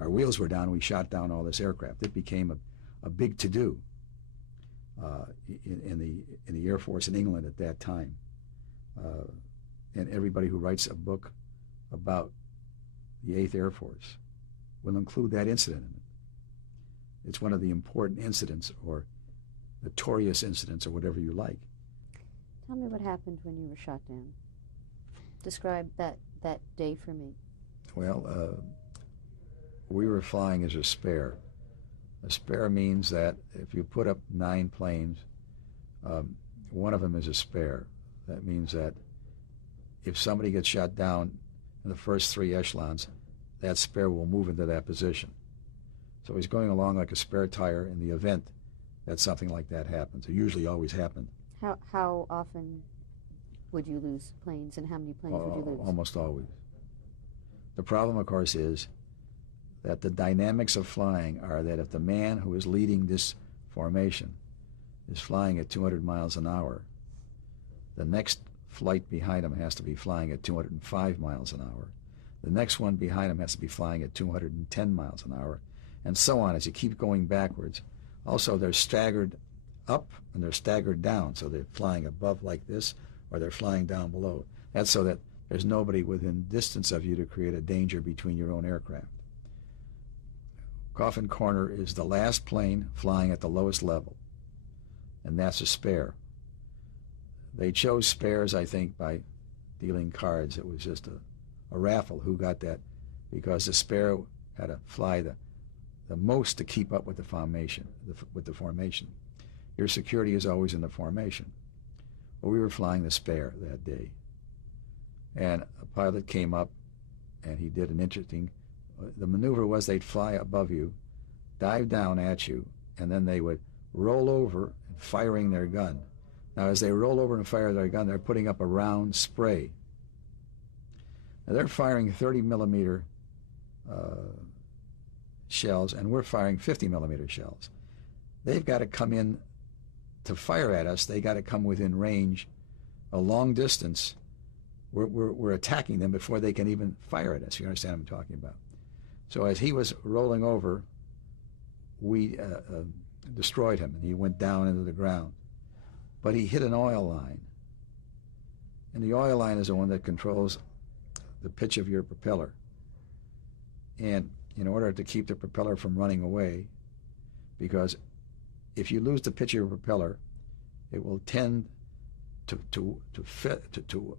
our wheels were down, we shot down all this aircraft. It became a big to-do in the Air Force in England at that time. And everybody who writes a book about the 8th Air Force will include that incident in it. It's one of the important incidents, or notorious incidents, or whatever you like. Tell me what happened when you were shot down. Describe that day for me. Well, we were flying as a spare. A spare means that if you put up 9 planes, one of them is a spare. That means that if somebody gets shot down in the first 3 echelons, that spare will move into that position. So he's going along like a spare tire in the event that something like that happens. It usually always happened. How often would you lose planes, and how many planes would you lose? Almost always. The problem, of course, is that the dynamics of flying are that if the man who is leading this formation is flying at 200 miles an hour, the next flight behind him has to be flying at 205 miles an hour. The next one behind him has to be flying at 210 miles an hour, and so on as you keep going backwards. Also, they're staggered up and they're staggered down, so they're flying above like this, or they're flying down below. That's so that there's nobody within distance of you to create a danger between your own aircraft. Coffin Corner is the last plane flying at the lowest level, and that's a spare. They chose spares, I think, by dealing cards. It was just a raffle who got that, because the spare had to fly the most to keep up with the formation. Your security is always in the formation. Well, we were flying the spare that day, and a pilot came up, and he did an interesting. The maneuver was they'd fly above you, dive down at you, and then they would roll over and firing their gun. Now, as they roll over and fire their gun, they're putting up a round spray. Now, they're firing 30-millimeter shells, and we're firing 50-millimeter shells. They've got to come in to fire at us. They got to come within range, a long distance. We're attacking them before they can even fire at us. You understand what I'm talking about? So as he was rolling over, we destroyed him, and he went down into the ground. But he hit an oil line, and the oil line is the one that controls the pitch of your propeller. And in order to keep the propeller from running away, because if you lose the pitch of your propeller, it will tend to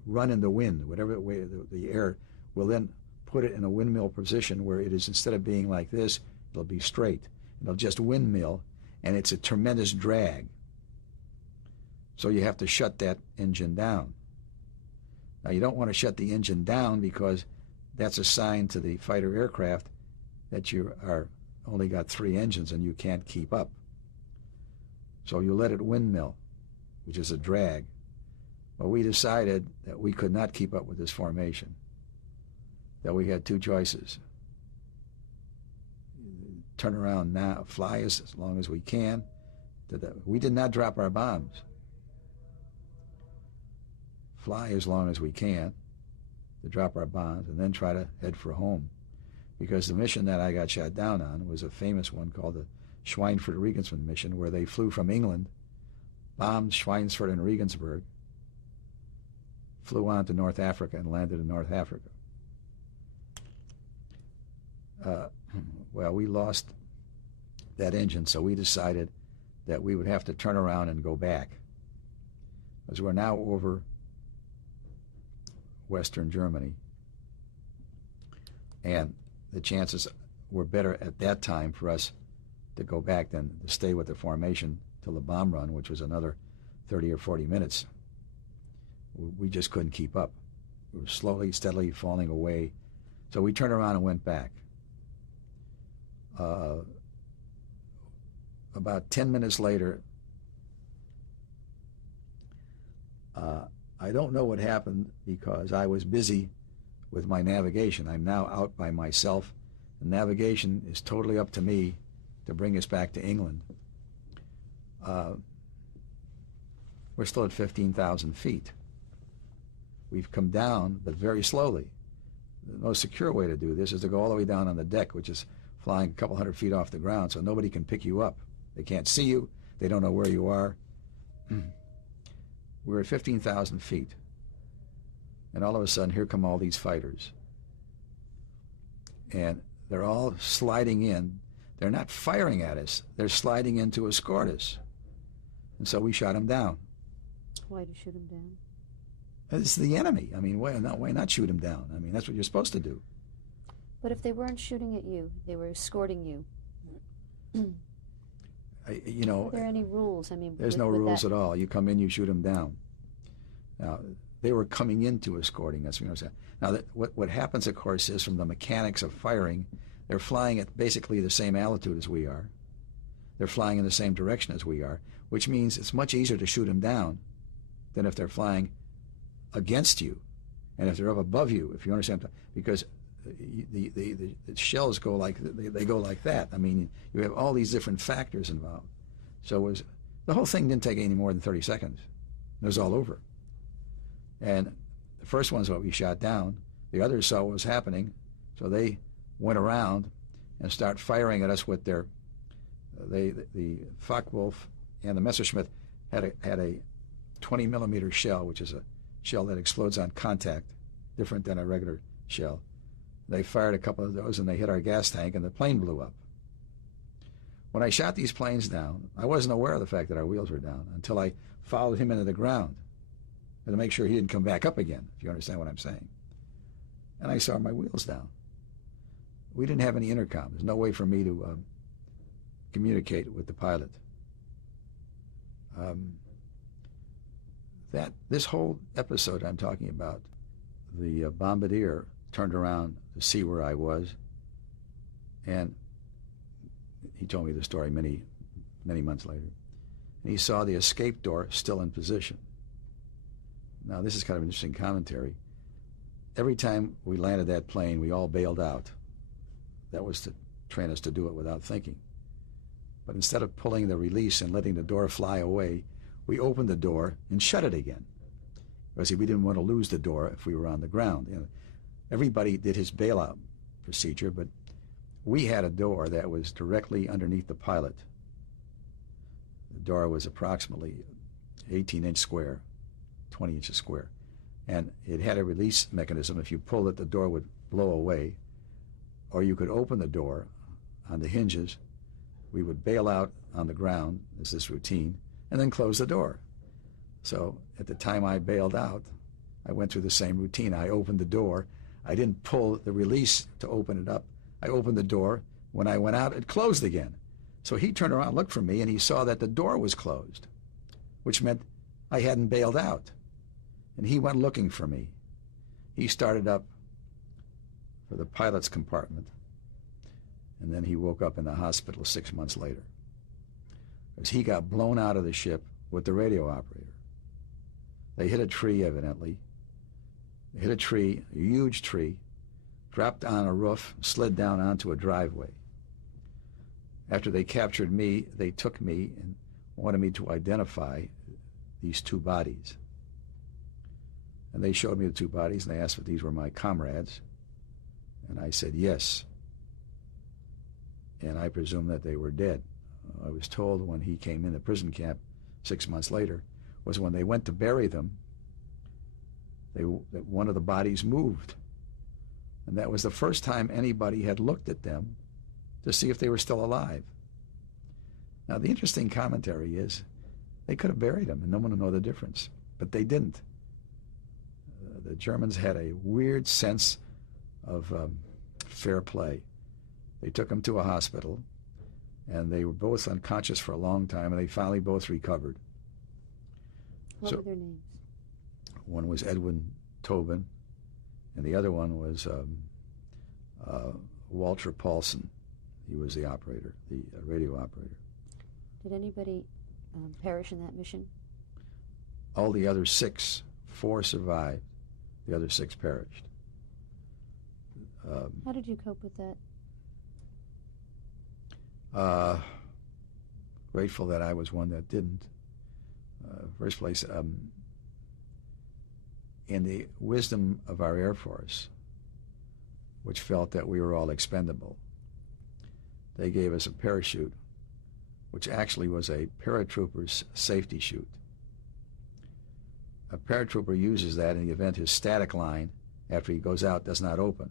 run in the wind. Whatever way the air will then put it in a windmill position where it is, instead of being like this, it'll be straight. It'll just windmill, and it's a tremendous drag. So you have to shut that engine down. Now, you don't want to shut the engine down, because that's a sign to the fighter aircraft that you are only got 3 engines and you can't keep up. So you let it windmill, which is a drag. Well, we decided that we could not keep up with this formation, that we had 2 choices. Turn around now, fly as long as we can. We did not drop our bombs. Fly as long as we can to drop our bombs, and then try to head for home. Because the mission that I got shot down on was a famous one called the Schweinfurt Regensburg Mission, where they flew from England, bombed Schweinfurt and Regensburg, flew on to North Africa, and landed in North Africa. Well, we lost that engine, so we decided that we would have to turn around and go back, because we're now over Western Germany, and the chances were better at that time for us to go back than to stay with the formation till the bomb run, which was another 30 or 40 minutes. We just couldn't keep up. We were slowly, steadily falling away. So we turned around and went back. About 10 minutes later, I don't know what happened, because I was busy with my navigation. I'm now out by myself. The navigation is totally up to me to bring us back to England. We're still at 15,000 feet. We've come down, but very slowly. The most secure way to do this is to go all the way down on the deck, which is flying a couple hundred feet off the ground, so nobody can pick you up. They can't see you. They don't know where you are. We're at 15,000 feet. And all of a sudden, here come all these fighters. And they're all sliding in. They're not firing at us. They're sliding in to escort us. And so we shot them down. Why to shoot them down? It's the enemy. I mean, why not shoot them down? I mean, that's what you're supposed to do. But if they weren't shooting at you, they were escorting you. Are there any rules? I mean, there's no rules at all. You come in, you shoot them down. Now, they were coming into escorting us. Now, what happens, of course, is from the mechanics of firing, they're flying at basically the same altitude as we are. They're flying in the same direction as we are, which means it's much easier to shoot them down than if they're flying against you and if they're up above you, if you understand, because the shells go like they go like that. I mean, you have all these different factors involved. So the whole thing didn't take any more than 30 seconds. It was all over. And the first one's what we shot down. The others saw what was happening, so they went around and start firing at us with their the Focke-Wulf and the Messerschmitt had a 20 millimeter shell, which is a shell that explodes on contact, different than a regular shell. They fired a couple of those and they hit our gas tank and the plane blew up. When I shot these planes down, I wasn't aware of the fact that our wheels were down until I followed him into the ground to make sure he didn't come back up again, if you understand what I'm saying. And I saw my wheels down. We didn't have any intercom. There's no way for me to communicate with the pilot. This whole episode I'm talking about, the bombardier turned around to see where I was, and he told me the story many months later. And he saw the escape door still in position. Now, this is kind of an interesting commentary. Every time we landed that plane, we all bailed out. That was to train us to do it without thinking. But instead of pulling the release and letting the door fly away, we opened the door and shut it again. Because we didn't want to lose the door if we were on the ground. Everybody did his bailout procedure, but we had a door that was directly underneath the pilot. The door was approximately 18-inch square, 20 inches square. And it had a release mechanism. If you pulled it, the door would blow away. Or you could open the door on the hinges. We would bail out on the ground, as this routine, and then close the door. So at the time I bailed out, I went through the same routine. I opened the door. I didn't pull the release to open it up. I opened the door. When I went out, it closed again. So he turned around and looked for me, and he saw that the door was closed, which meant I hadn't bailed out. And he went looking for me. He started up for the pilot's compartment, and then he woke up in the hospital 6 months later, because he got blown out of the ship with the radio operator. They hit a tree, evidently. They hit a tree, a huge tree, dropped on a roof, slid down onto a driveway. After they captured me, they took me and wanted me to identify these two bodies. And they showed me the two bodies, and they asked if these were my comrades. And I said yes. And I presumed that they were dead. I was told when he came in the prison camp 6 months later was when they went to bury them, that one of the bodies moved. And that was the first time anybody had looked at them to see if they were still alive. Now, the interesting commentary is they could have buried them and no one would know the difference, but they didn't. The Germans had a weird sense of fair play. They took them to a hospital, and they were both unconscious for a long time, and they finally both recovered. What were their names? One was Edwin Tobin, and the other one was Walter Paulson. He was the operator, the radio operator. Did anybody perish in that mission? All the other six, 4 survived. The other 6 perished. How did you cope with that? Grateful that I was one that didn't. First place, in the wisdom of our Air Force, which felt that we were all expendable, they gave us a parachute, which actually was a paratrooper's safety chute. A paratrooper uses that in the event his static line, after he goes out, does not open.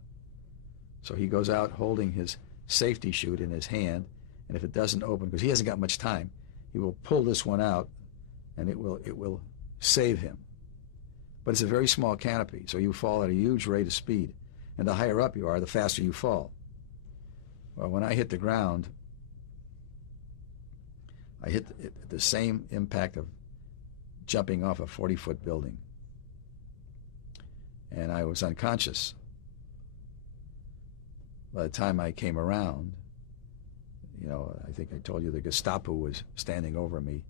So he goes out holding his safety chute in his hand, and if it doesn't open, because he hasn't got much time, he will pull this one out, and it will save him. But it's a very small canopy, so you fall at a huge rate of speed. And the higher up you are, the faster you fall. Well, when I hit the ground, I hit the same impact of jumping off a 40-foot building. And I was unconscious. By the time I came around, I think I told you the Gestapo was standing over me,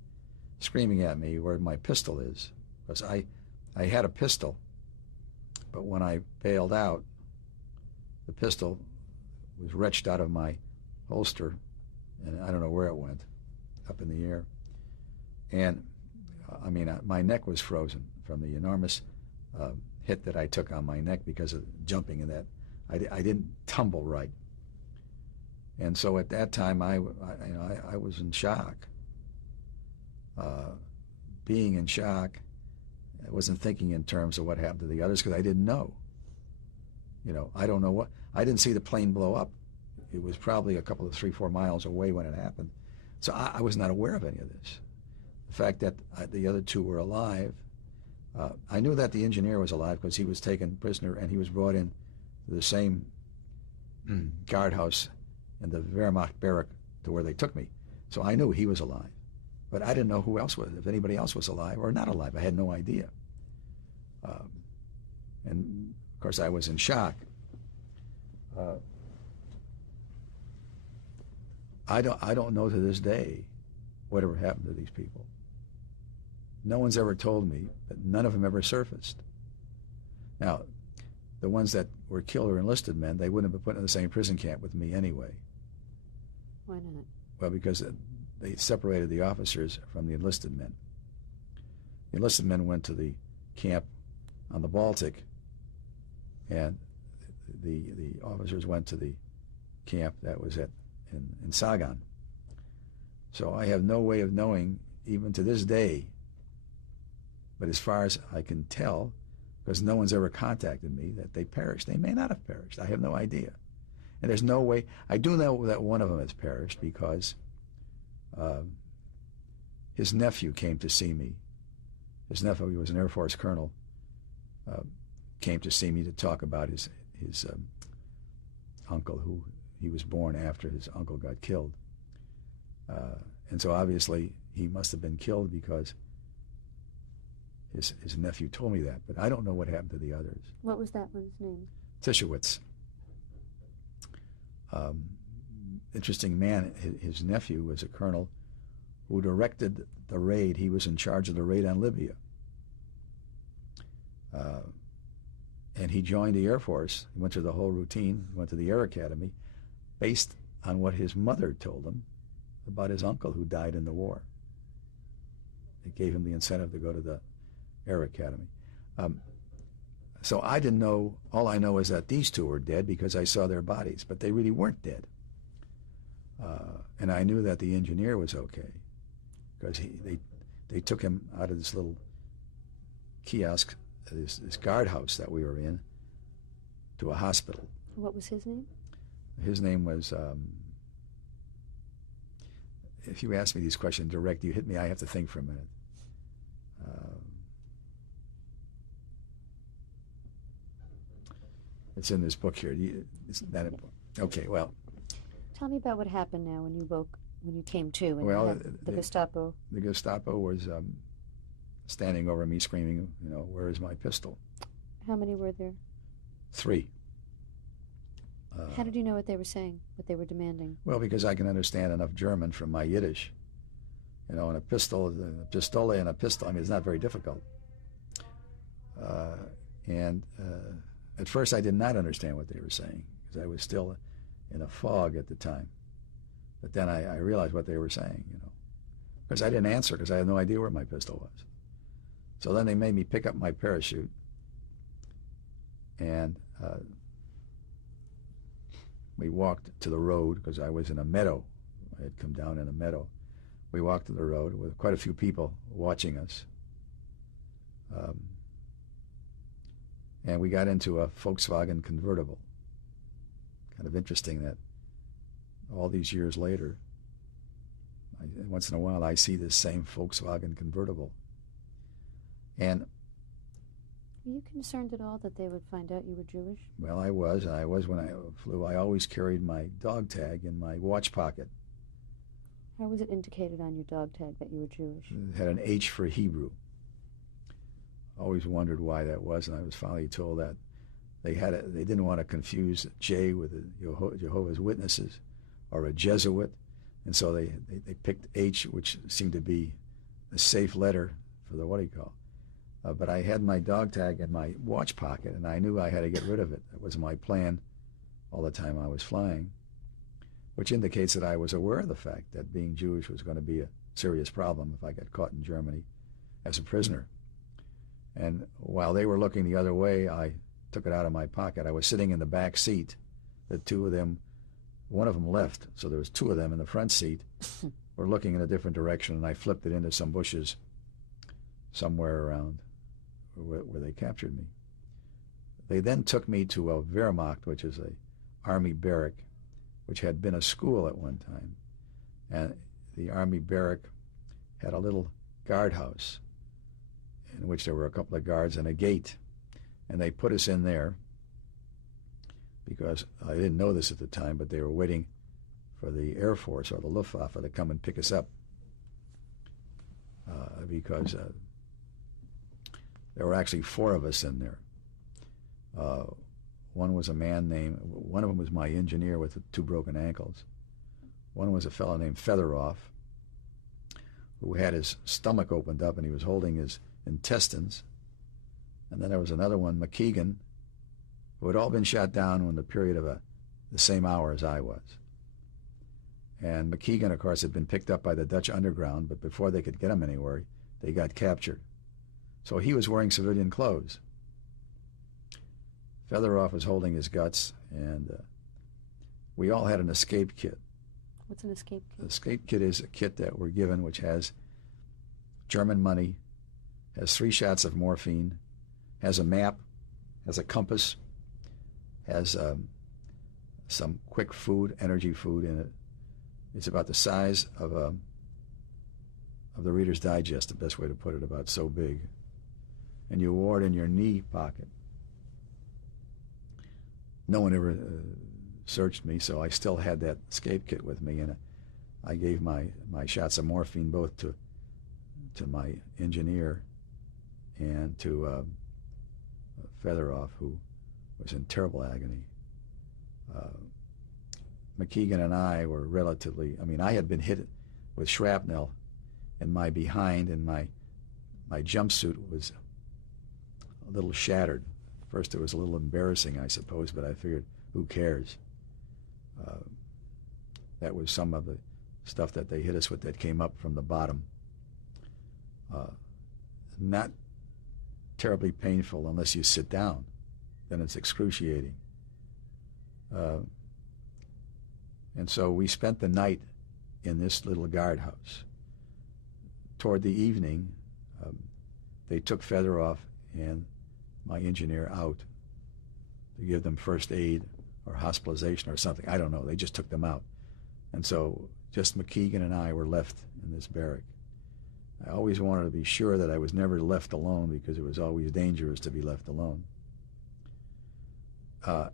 screaming at me where my pistol is. Because I had a pistol, but when I bailed out, the pistol was wrenched out of my holster, and I don't know where it went, up in the air. And, my neck was frozen from the enormous hit that I took on my neck because of jumping in that. I didn't tumble right. And so at that time, I was in shock. Being in shock, I wasn't thinking in terms of what happened to the others because I didn't know. I don't know what. I didn't see the plane blow up. It was probably a couple of 3-4 miles away when it happened. So I was not aware of any of this. The fact that the other two were alive, I knew that the engineer was alive because he was taken prisoner and he was brought in to the same guardhouse in the Wehrmacht barrack to where they took me. So I knew he was alive. But I didn't know who else was, if anybody else was alive or not alive. I had no idea. And, of course, I was in shock. I don't know to this day whatever happened to these people. No one's ever told me, but none of them ever surfaced. Now, the ones that were killed or enlisted men, they wouldn't have been put in the same prison camp with me anyway. Why not? Well, because they separated the officers from the enlisted men. The enlisted men went to the camp on the Baltic, and the officers went to the camp that was in Sagan. So I have no way of knowing, even to this day, but as far as I can tell, because no one's ever contacted me, that they perished. They may not have perished. I have no idea. And there's no way. I do know that one of them has perished because his nephew came to see me. His nephew, he was an Air Force colonel, came to see me to talk about his uncle, who he was born after his uncle got killed. And so obviously he must have been killed because his nephew told me that. But I don't know what happened to the others. What was that one's name? Tischewitz. Interesting man. His nephew was a colonel who directed the raid. He was in charge of the raid on Libya. And he joined the Air Force. He went through the whole routine, went to the Air Academy, based on what his mother told him about his uncle who died in the war. It gave him the incentive to go to the Air Academy. So I didn't know. All I know is that these two were dead because I saw their bodies, but they really weren't dead. And I knew that the engineer was okay because they took him out of this little kiosk, this guardhouse that we were in, to a hospital. What was his name? His name was, if you ask me these questions direct, you hit me, I have to think for a minute. It's in this book here. It's not important. Okay, well. Tell me about what happened now when you came to, and well, the Gestapo. The Gestapo was standing over me screaming, where is my pistol? How many were there? 3. How did you know what they were saying, what they were demanding? Well, because I can understand enough German from my Yiddish. And a pistol, a pistole and a pistol, it's not very difficult. And at first I did not understand what they were saying because I was still in a fog at the time. But then I realized what they were saying, because I didn't answer because I had no idea where my pistol was. So then they made me pick up my parachute, and we walked to the road because I was in a meadow. I had come down in a meadow. We walked to the road with quite a few people watching us. And we got into a Volkswagen convertible. Kind of interesting that all these years later, once in a while I see this same Volkswagen convertible. And were you concerned at all that they would find out you were Jewish? well, I was when I flew. I always carried my dog tag in my watch pocket. How was it indicated on your dog tag that you were Jewish? It had an H for Hebrew. Always wondered why that was, and I was finally told that they didn't want to confuse J with the Jehovah's Witnesses or a Jesuit, and so they picked H, which seemed to be a safe letter for the but I had my dog tag in my watch pocket, and I knew I had to get rid of it. That was my plan all the time I was flying, which indicates that I was aware of the fact that being Jewish was going to be a serious problem if I got caught in Germany as a prisoner. And while they were looking the other way, I took it out of my pocket. I was sitting in the back seat. The two of them, one of them left, so there was two of them in the front seat. Were looking in a different direction, and I flipped it into some bushes somewhere around where they captured me. They then took me to a Wehrmacht, which is a army barrack, which had been a school at one time. And the army barrack had a little guardhouse in which there were a couple of guards and a gate. And they put us in there because I didn't know this at the time, but they were waiting for the Air Force or the Luftwaffe to come and pick us up because there were actually four of us in there. One was a man one of them was my engineer with the two broken ankles. One was a fellow named Featheroff, who had his stomach opened up and he was holding his intestines. And then there was another one, McKeegan, who had all been shot down in the period of the same hour as I was. And McKeegan, of course, had been picked up by the Dutch underground, but before they could get him anywhere, they got captured. So he was wearing civilian clothes. Featheroff was holding his guts, and we all had an escape kit. What's an escape kit? The escape kit is a kit that we're given which has German money, has 3 shots of morphine, has a map, has a compass, has some quick food, energy food in it. It's about the size of the Reader's Digest, the best way to put it, about so big. And you wore it in your knee pocket. No one ever searched me, so I still had that escape kit with me, and I gave my shots of morphine both to my engineer and to Featheroff, who was in terrible agony. McKeegan and I were I had been hit with shrapnel in my behind, and my jumpsuit was a little shattered. First it was a little embarrassing, I suppose, but I figured, who cares? That was some of the stuff that they hit us with that came up from the bottom. Not terribly painful unless you sit down. Then it's excruciating. And so we spent the night in this little guardhouse. Toward the evening, they took Featheroff and my engineer out to give them first aid or hospitalization or something. I don't know. They just took them out. And so just McKeegan and I were left in this barrack. I always wanted to be sure that I was never left alone, because it was always dangerous to be left alone. Why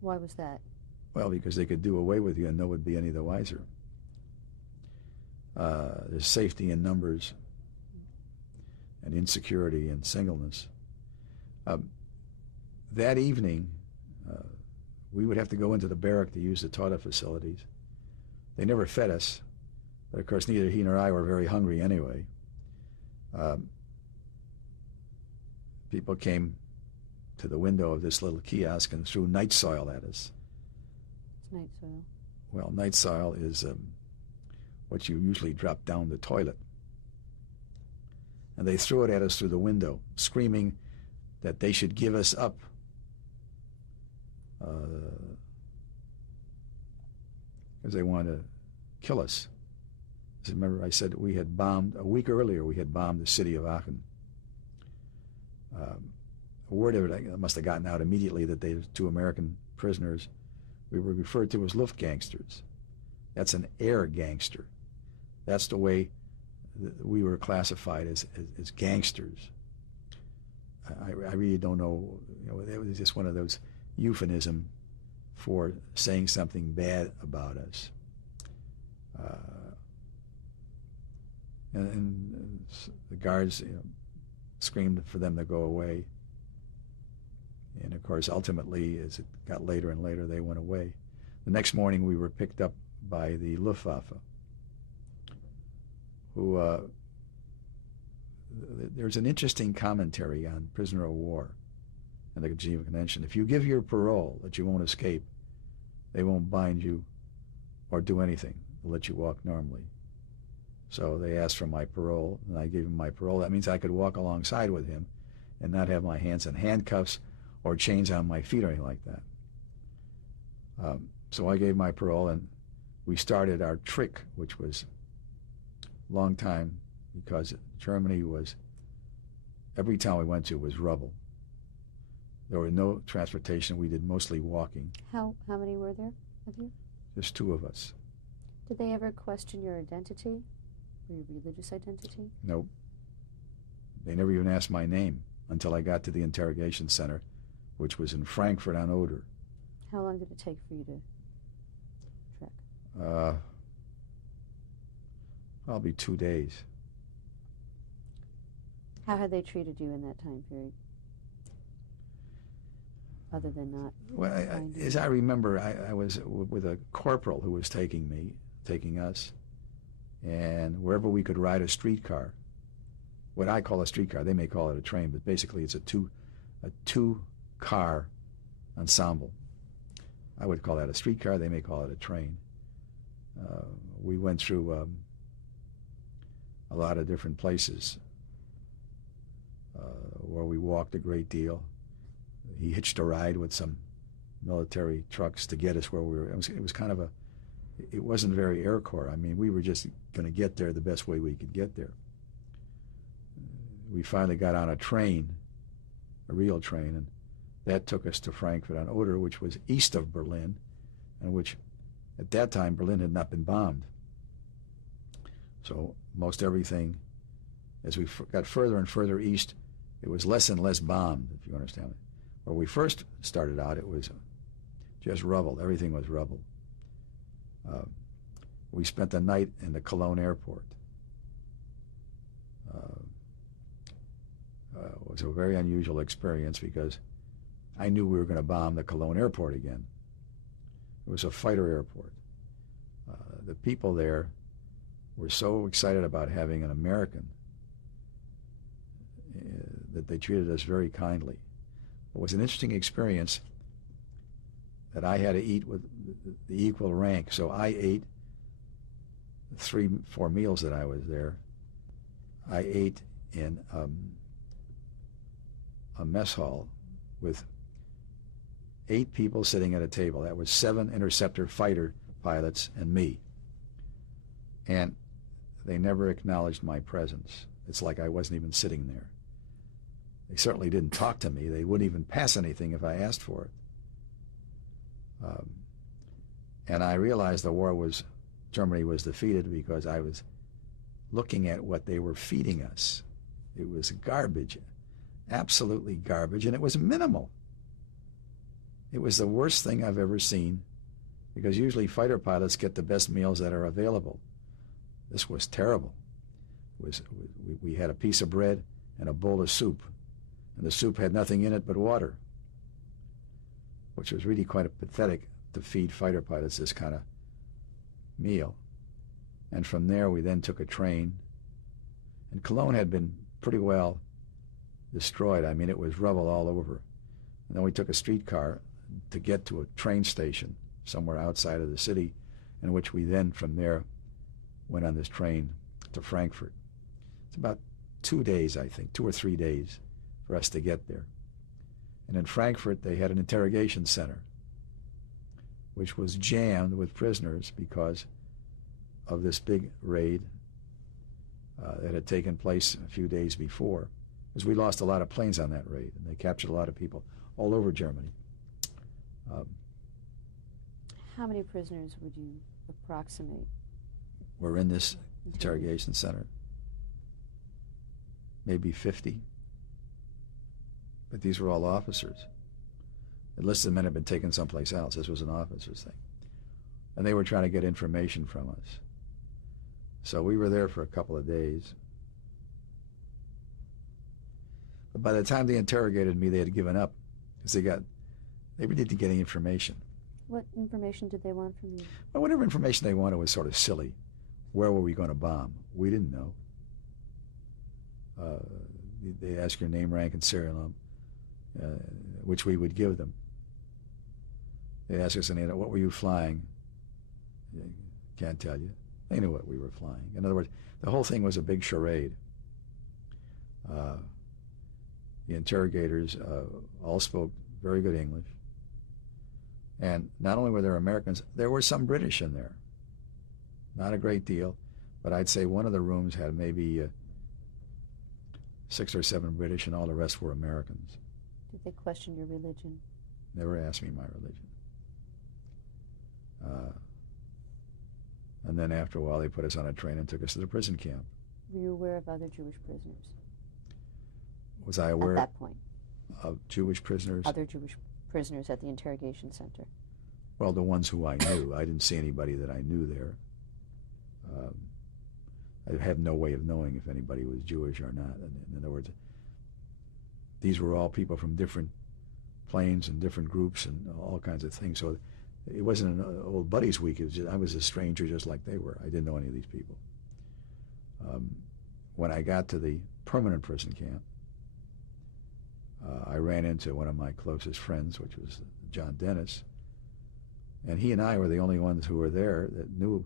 was that? Well, because they could do away with you and no one would be any the wiser. There's safety in numbers and insecurity and singleness. That evening, we would have to go into the barrack to use the toilet facilities. They never fed us, but of course neither he nor I were very hungry anyway. People came to the window of this little kiosk and threw night soil at us. What's night soil? Well, night soil is what you usually drop down the toilet. And they threw it at us through the window, screaming that they should give us up. because they wanted to kill us. Remember, I said that we had bombed, a week earlier, we had bombed the city of Aachen. A word of it must have gotten out immediately that they were 2 American prisoners. We were referred to as Luftgangsters. That's an air gangster. That's the way we were classified as gangsters. I really don't know. It was just one of those euphemisms for saying something bad about us. And the guards screamed for them to go away. And of course, ultimately, as it got later and later, they went away. The next morning, we were picked up by the Luftwaffe, who there's an interesting commentary on prisoner of war and the Geneva Convention. If you give your parole that you won't escape, they won't bind you or do anything. They'll let you walk normally. So they asked for my parole, and I gave him my parole. That means I could walk alongside with him and not have my hands in handcuffs or chains on my feet or anything like that. So I gave my parole, and we started our trick, which was a long time, because Germany was, every town we went to was rubble. There were no transportation. We did mostly walking. How many were there of you? Just 2 of us. Did they ever question your identity or your religious identity? Nope. They never even asked my name until I got to the interrogation center, which was in Frankfurt on Oder. How long did it take for you to trek? Probably 2 days. How had they treated you in that time period? Other than not? Well, as I remember, I was with a corporal who was taking us, and wherever we could ride a streetcar, what I call a streetcar, they may call it a train, but basically it's a two-car ensemble. I would call that a streetcar, they may call it a train. We went through a lot of different places where we walked a great deal. He hitched a ride with some military trucks to get us where we were. It was kind of it wasn't very Air Corps. I mean, we were just going to get there the best way we could get there. We finally got on a train, a real train, and that took us to Frankfurt on Oder, which was east of Berlin, and which, at that time, Berlin had not been bombed. So most everything, as we got further and further east, it was less and less bombed, if you understand it. Where we first started out, it was just rubble. Everything was rubble. We spent the night in the Cologne airport. It was a very unusual experience because I knew we were going to bomb the Cologne airport again. It was a fighter airport. The people there were so excited about having an American that they treated us very kindly. It was an interesting experience that I had to eat with the equal rank. So I ate 3-4 meals that I was there. I ate in a mess hall with 8 people sitting at a table. That was 7 interceptor fighter pilots and me. And they never acknowledged my presence. It's like I wasn't even sitting there. They certainly didn't talk to me. They wouldn't even pass anything if I asked for it. And I realized Germany was defeated because I was looking at what they were feeding us. It was garbage, absolutely garbage, and it was minimal. It was the worst thing I've ever seen, because usually fighter pilots get the best meals that are available. This was terrible. We had a piece of bread and a bowl of soup, and the soup had nothing in it but water, which was really quite pathetic to feed fighter pilots this kind of meal. And from there we then took a train, and Cologne had been pretty well destroyed. I mean, it was rubble all over. And then we took a streetcar to get to a train station somewhere outside of the city, in which we then from there went on this train to Frankfurt. It's about 2 days, I think, 2 or 3 days for us to get there. And in Frankfurt, they had an interrogation center. which was jammed with prisoners because of this big raid that had taken place a few days before, because we lost a lot of planes on that raid, and they captured a lot of people all over Germany. How many prisoners would you approximate? Were in this interrogation center. Maybe 50. But these were all officers. Enlisted men had been taken someplace else. This was an officer's thing. And they were trying to get information from us. So we were there for a couple of days. But by the time they interrogated me, they had given up, because they really didn't get any information. What information did they want from you? Well, whatever information they wanted was sort of silly. Where were we going to bomb? We didn't know. They asked your name, rank, and serial number, which we would give them. They asked us, what were you flying? Can't tell you. They knew what we were flying. In other words, the whole thing was a big charade. The interrogators all spoke very good English. And not only were there Americans, there were some British in there. Not a great deal, but I'd say one of the rooms had maybe 6 or 7 British, and all the rest were Americans. Did they question your religion? Never asked me my religion. And then after a while, they put us on a train and took us to the prison camp. Were you aware of other Jewish prisoners? Was I aware at that point of Jewish prisoners? Other Jewish prisoners at the interrogation center? Well, the ones who I knew. I didn't see anybody that I knew there. I have no way of knowing if anybody was Jewish or not. In other words, these were all people from different planes and different groups and all kinds of things. So it wasn't an old buddies week. It was just, I was a stranger just like they were. I didn't know any of these people. When I got to the permanent prison camp, I ran into one of my closest friends, which was John Dennis, and he and I were the only ones who were there that knew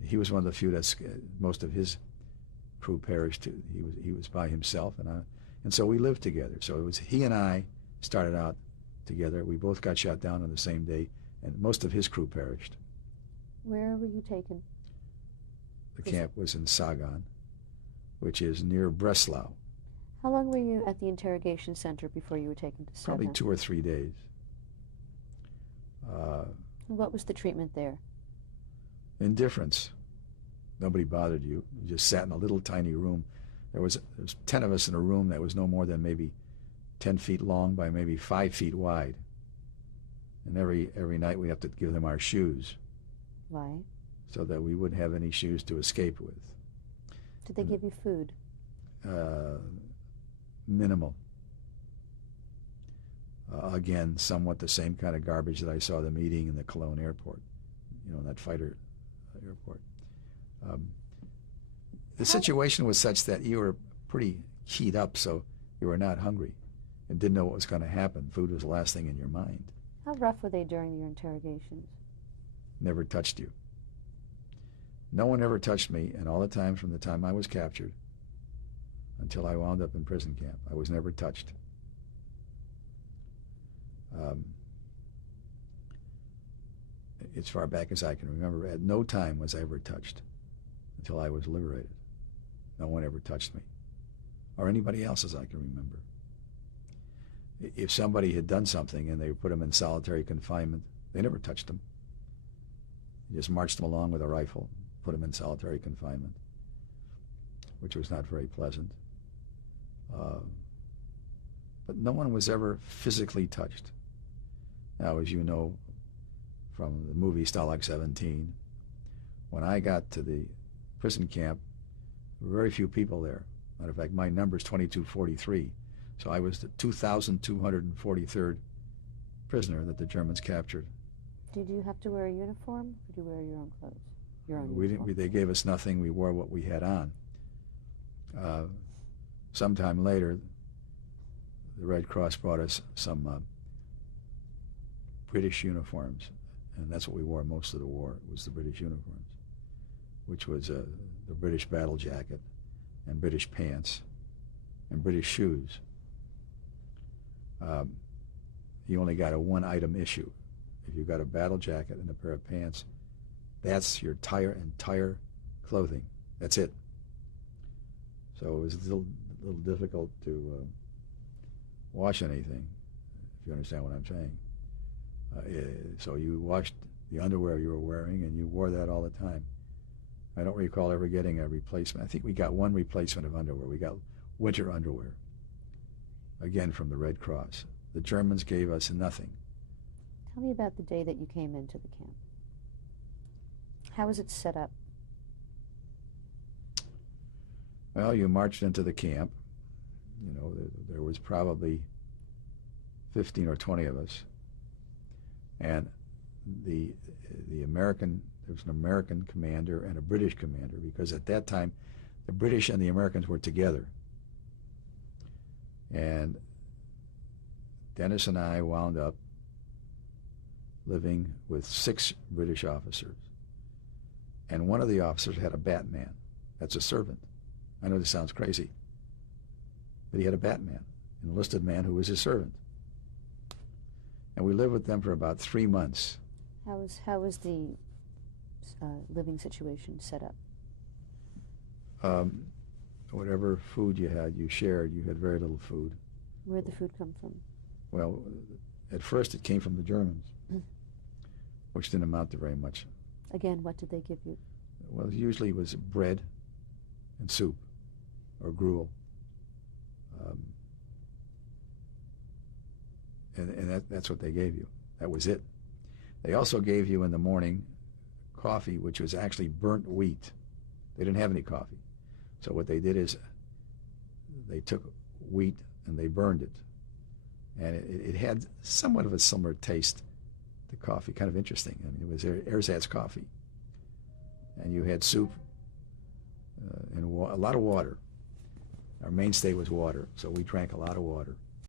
he was one of the few that most of his crew perished. He was by himself, and so we lived together. So it was he and I started out together. We both got shot down on the same day, and most of his crew perished. Where were you taken? The camp was in Sagan, which is near Breslau. How long were you at the interrogation center before you were taken to Sagan? Probably 2 or 3 days. What was the treatment there? Indifference. Nobody bothered you. You just sat in a little tiny room. There was 10 of us in a room that was no more than maybe 10 feet long by maybe 5 feet wide. And every night we have to give them our shoes. Why? So that we wouldn't have any shoes to escape with. Did they give you food? Minimal. Again, somewhat the same kind of garbage that I saw them eating in the Cologne airport, that fighter airport. The situation was such that you were pretty keyed up, so you were not hungry and didn't know what was going to happen. Food was the last thing in your mind. How rough were they during your interrogations? Never touched you. No one ever touched me, and all the time from the time I was captured until I wound up in prison camp, I was never touched. As far back as I can remember, at no time was I ever touched until I was liberated. No one ever touched me, or anybody else as I can remember. If somebody had done something and they put them in solitary confinement, they never touched them. You just marched them along with a rifle, put them in solitary confinement, which was not very pleasant. But no one was ever physically touched. Now, as you know from the movie Stalag 17, when I got to the prison camp, there were very few people there. Matter of fact, my number is 2243, so I was the 2,243rd prisoner that the Germans captured. Did you have to wear a uniform, or did you wear your own clothes? Your own uniform? They gave us nothing. We wore what we had on. Sometime later, the Red Cross brought us some British uniforms, and that's what we wore most of the war, was the British uniforms, which was the British battle jacket and British pants and British shoes. you only got a one-item issue. If you got a battle jacket and a pair of pants, that's your entire clothing. That's it. So it was a little difficult to wash anything, if you understand what I'm saying. So you washed the underwear you were wearing, and you wore that all the time. I don't recall ever getting a replacement. I think we got one replacement of underwear. We got winter underwear, again from the Red Cross. The Germans gave us nothing. Tell me about the day that you came into the camp. How was it set up? Well, you marched into the camp. You know, there was probably 15 or 20 of us. And the American, there was an American commander and a British commander, because at that time the British and the Americans were together. And Dennis and I wound up living with 6 British officers. And one of the officers had a Batman. That's a servant. I know this sounds crazy, but he had a Batman, an enlisted man who was his servant. And we lived with them for about 3 months. How was the living situation set up? Whatever food you had, you shared. You had very little food. Where'd the food come from? Well, at first it came from the Germans, which didn't amount to very much. Again, what did they give you? Well, usually it was bread and soup or gruel. And that's what they gave you. That was it. They also gave you in the morning coffee, which was actually burnt wheat. They didn't have any coffee. So what they did is they took wheat and they burned it. And it had somewhat of a similar taste to coffee, kind of interesting. I mean, it was ersatz coffee. And you had soup and a lot of water. Our mainstay was water, so we drank a lot of water.